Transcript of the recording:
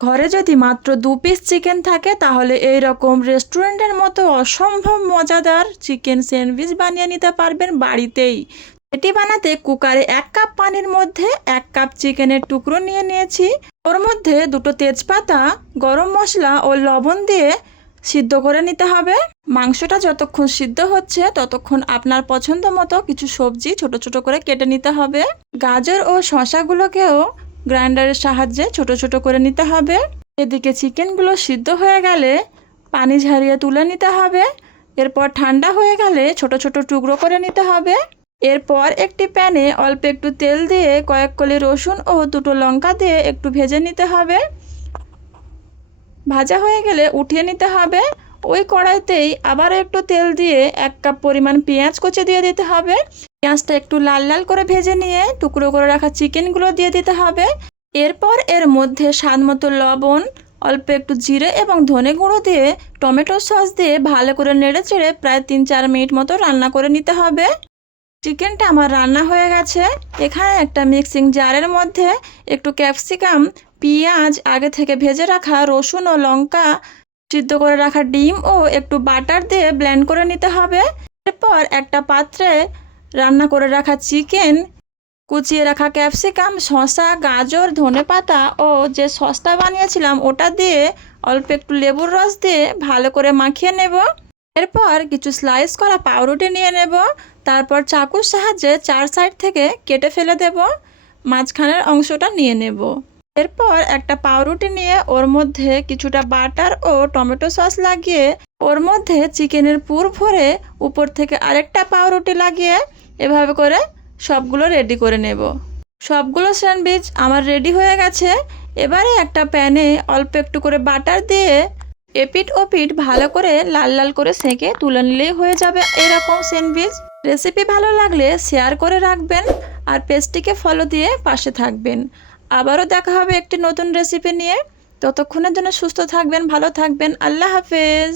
ঘরে যদি মাত্র দু পিস চিকেন থাকে, তাহলে এই রকম রেস্টুরেন্টের মতো অসম্ভব মজাদার চিকেন স্যান্ডউইচ বানিয়ে নিতে পারবেন বাড়িতেই। এটি বানাতে কুকারে এক কাপ পানির মধ্যে এক কাপ চিকেনের টুকরো নিয়ে নিয়েছি। ওর মধ্যে দুটো তেজপাতা, গরম মশলা ও লবণ দিয়ে সিদ্ধ করে নিতে হবে। মাংসটা যতক্ষণ সিদ্ধ হচ্ছে, ততক্ষণ আপনার পছন্দ মতো কিছু সবজি ছোট ছোট করে কেটে নিতে হবে। গাজর ও শশাগুলোকেও গ্রাইন্ডারের সাহায্যে ছোট ছোট করে নিতে হবে। এদিকে চিকেনগুলো সিদ্ধ হয়ে গেলে পানি ঝারিয়ে তুলে নিতে হবে। এরপর ঠান্ডা হয়ে গেলে ছোট ছোট টুকরো করে নিতে হবে। এরপর একটি প্যানে অল্প একটু তেল দিয়ে কয়েক কলি রসুন ও দুটো লঙ্কা দিয়ে একটু ভেজে নিতে হবে। ভাজা হয়ে গেলে উঠিয়ে নিতে হবে। ওই কড়াইতেই আবার একটু তেল দিয়ে এক কাপ পরিমাণ পেঁয়াজ কুচি দিয়ে দিতে হবে। পেঁয়াজটা একটু লাল লাল করে ভেজে নিয়ে টুকরো করে রাখা চিকেনগুলো দিয়ে দিতে হবে। এরপর এর মধ্যে স্বাদ মতো লবণ, অল্প একটু জিরে এবং ধনে গুঁড়ো দিয়ে টমেটো সস দিয়ে ভালো করে নেড়ে চেড়ে প্রায় তিন চার মিনিট মতো রান্না করে নিতে হবে। চিকেনটা আমার রান্না হয়ে গেছে। এখানে একটা মিক্সিং জারের মধ্যে একটু ক্যাপসিকাম, পেঁয়াজ, আগে থেকে ভেজে রাখা রসুন ও লঙ্কা সিদ্ধ করে রাখা ডিম ও একটু বাটার দিয়ে ব্লেন্ড করে নিতে হবে। এরপর একটা পাত্রে রান্না করে রাখা চিকেন কুচিয়ে রাখা ক্যাপসিকাম শসা, গাজর ধনেপাতা ও যে সসটা বানিয়েছিলাম ওটা দিয়ে অল্প একটু লেবুর রস দিয়ে ভালো করে মাখিয়ে নেব। এরপর কিছু স্লাইস করা পাউরুটি নিয়ে নেব। তারপর চাকুর সাহায্যে চার সাইড থেকে কেটে ফেলে দেব। মাঝখানের অংশটা নিয়ে নেব। এরপর একটা পাউরুটি নিয়ে ওর মধ্যে কিছুটা বাটার ও টমেটো সস লাগিয়ে ওর মধ্যে চিকেনের পুর ভরে উপর থেকে আরেকটা পাউরুটি লাগিয়ে এভাবে করে সবগুলো রেডি করে নেব। সবগুলো স্যান্ডউইচ আমার রেডি হয়ে গেছে। এবারে একটা প্যানে অল্প একটু করে বাটার দিয়ে এপিট ওপিট ভালো করে লাল লাল করে সেঁকে তুলে নিলেই হয়ে যাবে এরকম স্যান্ডউইচ। রেসিপি ভালো লাগলে শেয়ার করে রাখবেন আর পেজটিকে ফলো দিয়ে পাশে থাকবেন। আবারও দেখা হবে একটি নতুন রেসিপি নিয়ে। ততক্ষণের জন্য সুস্থ থাকবেন, ভালো থাকবেন। আল্লাহ হাফেজ।